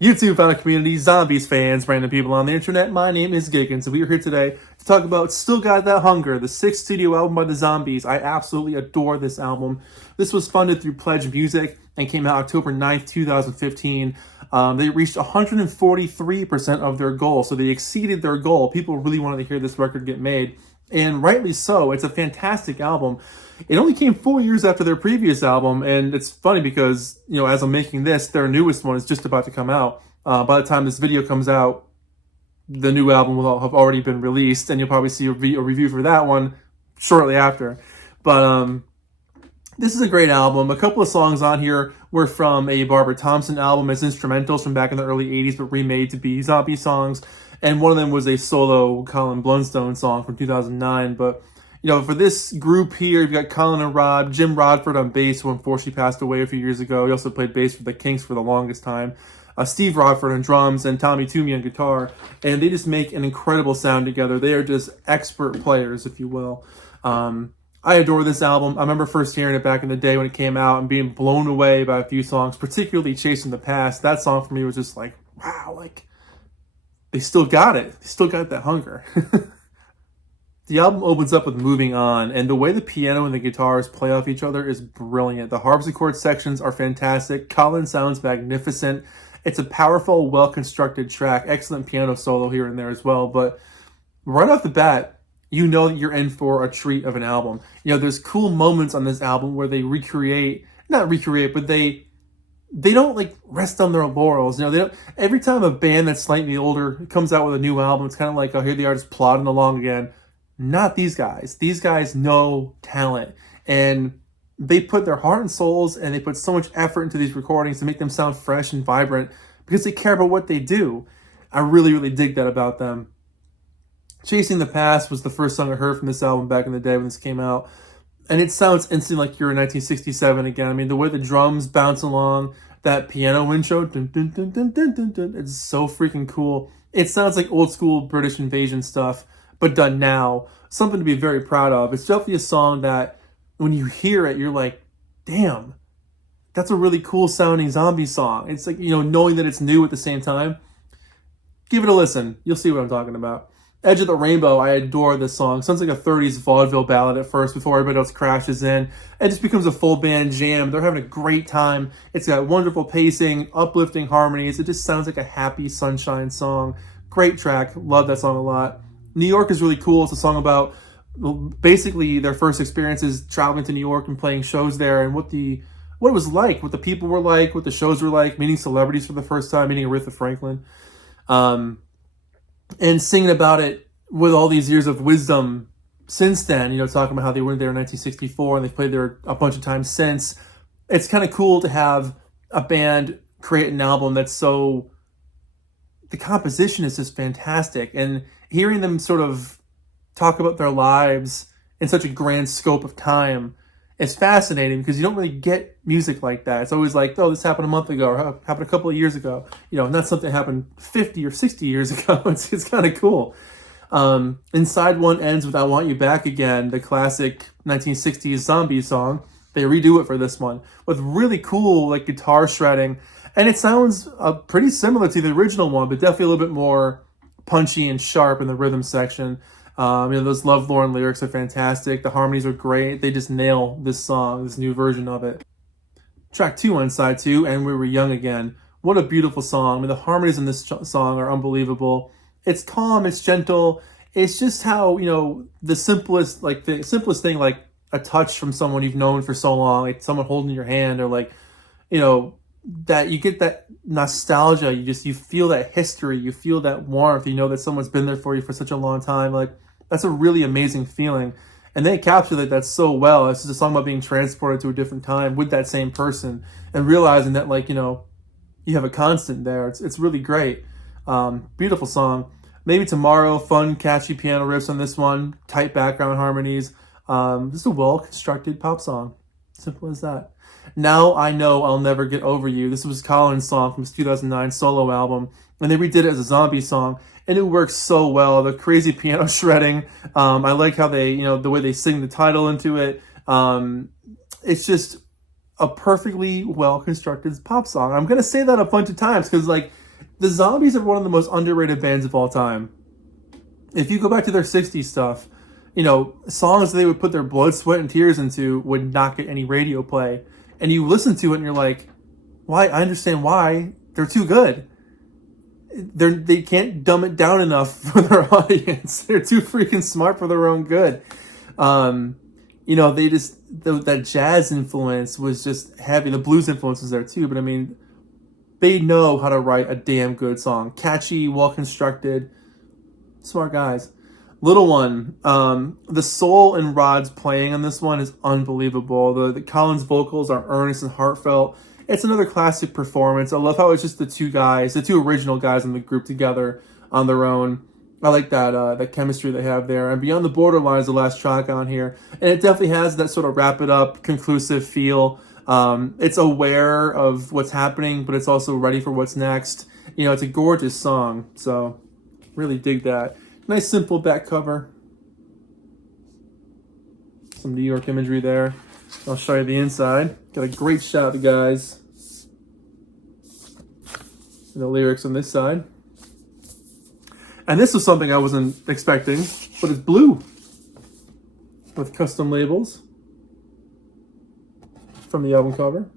YouTube fan community, zombies fans, random people on the internet, my name is Giggens, and we are here today to talk about Still Got That Hunger, the 6th studio album by the Zombies. I absolutely adore this album. This was funded through Pledge Music and came out October 9th, 2015. They reached 143% of their goal, so they exceeded their goal. People really wanted to hear this record get made, and rightly so. It's a fantastic album. It only came 4 years after their previous album, and it's funny because, as I'm making this, their newest one is just about to come out. By the time this video comes out, the new album will have already been released, and you'll probably see a review for that one shortly after. But this is a great album. A couple of songs on here were from a Barbara Thompson album as instrumentals from back in the early 80s, but remade to be zombie songs. And one of them was a solo Colin Blunstone song from 2009, but for this group here, you've got Colin and Rob, Jim Rodford on bass, who unfortunately passed away a few years ago. He also played bass for the Kinks for the longest time. Steve Rodford on drums and Tommy Toomey on guitar. And they just make an incredible sound together. They are just expert players, if you will. I adore this album. I remember first hearing it back in the day when it came out and being blown away by a few songs, particularly Chasing the Past. That song for me was just like, wow, they still got it. They still got that hunger. The album opens up with Moving On, and the way the piano and the guitars play off each other is brilliant. The harpsichord sections are fantastic. Colin sounds magnificent. It's a powerful, well-constructed track. Excellent piano solo here and there as well. But right off the bat, you know that you're in for a treat of an album. There's cool moments on this album where they but they don't rest on their laurels. They don't. Every time a band that's slightly older comes out with a new album, it's kind of like, oh, here they are just plodding along again. Not these guys. These guys know talent, and they put their heart and souls, and they put so much effort into these recordings to make them sound fresh and vibrant because they care about what they do. I really, really dig that about them. Chasing the Past was the first song I heard from this album back in the day when this came out, and it sounds instantly like you're in 1967 again. I mean, the way the drums bounce along, that piano intro, dun, dun, dun, dun, dun, dun, dun, it's so freaking cool. It sounds like old school British invasion stuff, but done now. Something to be very proud of. It's definitely a song that when you hear it, you're like, damn, that's a really cool sounding zombie song. It's like, knowing that it's new at the same time. Give it a listen. You'll see what I'm talking about. Edge of the Rainbow, I adore this song. Sounds like a 30s vaudeville ballad at first before everybody else crashes in. It just becomes a full band jam. They're having a great time. It's got wonderful pacing, uplifting harmonies. It just sounds like a happy sunshine song. Great track. Love that song a lot. New York is really cool. It's a song about basically their first experiences traveling to New York and playing shows there, and what it was like, what the people were like, what the shows were like, meeting celebrities for the first time, meeting Aretha Franklin, and singing about it with all these years of wisdom since then, talking about how they were there in 1964 and they've played there a bunch of times since. It's kind of cool to have a band create an album that's so... The composition is just fantastic, and hearing them sort of talk about their lives in such a grand scope of time is fascinating because you don't really get music like that. It's always like, oh, this happened a month ago, or happened a couple of years ago. Not something that happened 50 or 60 years ago. It's kind of cool. Inside One ends with I Want You Back Again, the classic 1960s zombie song. They redo it for this one with really cool guitar shredding. And it sounds pretty similar to the original one, but definitely a little bit more punchy and sharp in the rhythm section. Those Lovelorn lyrics are fantastic. The harmonies are great. They just nail this song, this new version of it. Track 2 on side 2, And We Were Young Again. What a beautiful song. I mean, the harmonies in this song are unbelievable. It's calm, it's gentle. It's just how, the simplest thing, like a touch from someone you've known for so long, like someone holding your hand, or that you get that nostalgia. You feel that history, you feel that warmth, that someone's been there for you for such a long time. That's a really amazing feeling, and they encapsulate that so well. It's just a song about being transported to a different time with that same person and realizing that you have a constant there. It's really great. Beautiful song. Maybe Tomorrow, fun catchy piano riffs on this one, tight background harmonies. Just a well constructed pop song, simple as that. Now I Know I'll Never Get Over You. This was Colin's song from his 2009 solo album, and they redid it as a zombie song, and it works so well. The crazy piano shredding. I like how they, the way they sing the title into it. It's just a perfectly well-constructed pop song. I'm going to say that a bunch of times because, the Zombies are one of the most underrated bands of all time. If you go back to their 60s stuff, you know, songs they would put their blood, sweat, and tears into would not get any radio play. And you listen to it and you're like, why? I understand why. They're too good. They can't dumb it down enough for their audience. They're too freaking smart for their own good. You know, they just, that jazz influence was just heavy. The blues influence was there too, but I mean, they know how to write a damn good song. Catchy, well-constructed, smart guys. Little One, the soul in Rod's playing on this one is unbelievable. The Collins vocals are earnest and heartfelt. It's another classic performance. I love how it's just the two guys, the two original guys in the group together on their own. I like that chemistry they have there. And Beyond the Borderline is the last track on here. And it definitely has that sort of wrap it up, conclusive feel. It's aware of what's happening, but it's also ready for what's next. You know, it's a gorgeous song. So really dig that. Nice simple back cover. Some New York imagery there. I'll show you the inside. Got a great shot of the guys. And the lyrics on this side. And this was something I wasn't expecting, but it's blue with custom labels from the album cover.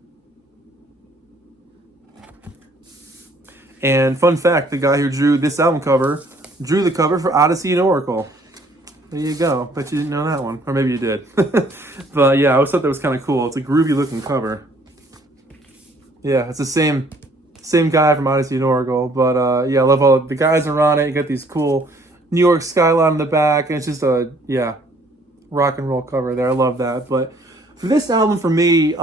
And fun fact, the guy who drew this album cover drew the cover for Odyssey and Oracle. There you go. Bet you didn't know that one. Or maybe you did. But yeah, I always thought that was kind of cool. It's a groovy looking cover. Yeah, it's the same guy from Odyssey and Oracle. But yeah, I love all the guys are on it. You got these cool New York skyline in the back. And it's just a, yeah, rock and roll cover there. I love that. But for this album, for me,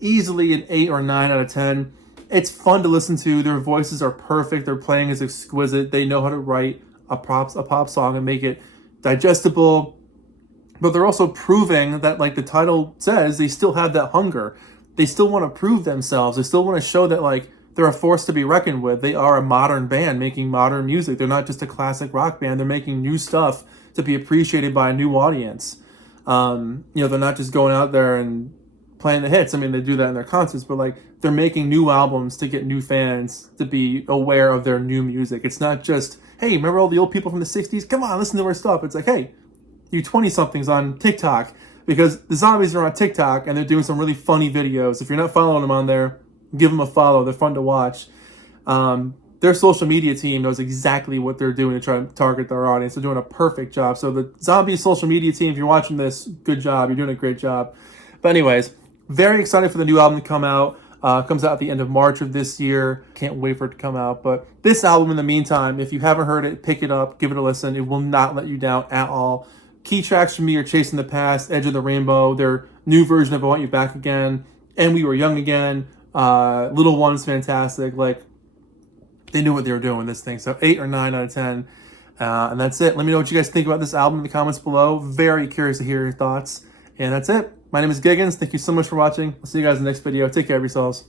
easily an 8 or 9 out of 10. It's fun to listen to. Their voices are perfect. Their playing is exquisite. They know how to write a pop song and make it digestible. But they're also proving that, like the title says, they still have that hunger. They still want to prove themselves. They still want to show that, like, they're a force to be reckoned with. They are a modern band making modern music. They're not just a classic rock band. They're making new stuff to be appreciated by a new audience. You know, they're not just going out there and playing the hits. I mean, they do that in their concerts, but like they're making new albums to get new fans to be aware of their new music. It's not just, hey, remember all the old people from the 60s? Come on, listen to our stuff. It's like, hey, you 20-somethings on TikTok, because the Zombies are on TikTok and they're doing some really funny videos. If you're not following them on there, give them a follow. They're fun to watch. Their social media team knows exactly what they're doing to try to target their audience. They're doing a perfect job. So the Zombies social media team, if you're watching this, good job. You're doing a great job. But anyways, very excited for the new album to come out. Comes out at the end of March of this year. Can't wait for it to come out. But this album, in the meantime, if you haven't heard it, pick it up, give it a listen. It will not let you down at all. Key tracks for me are Chasing the Past, Edge of the Rainbow, their new version of I Want You Back Again, and We Were Young Again. Little One's fantastic. Like, they knew what they were doing with this thing. So 8 or 9 out of 10. And that's it. Let me know what you guys think about this album in the comments below. Very curious to hear your thoughts. And that's it. My name is Giggens. Thank you so much for watching. I'll see you guys in the next video. Take care of yourselves.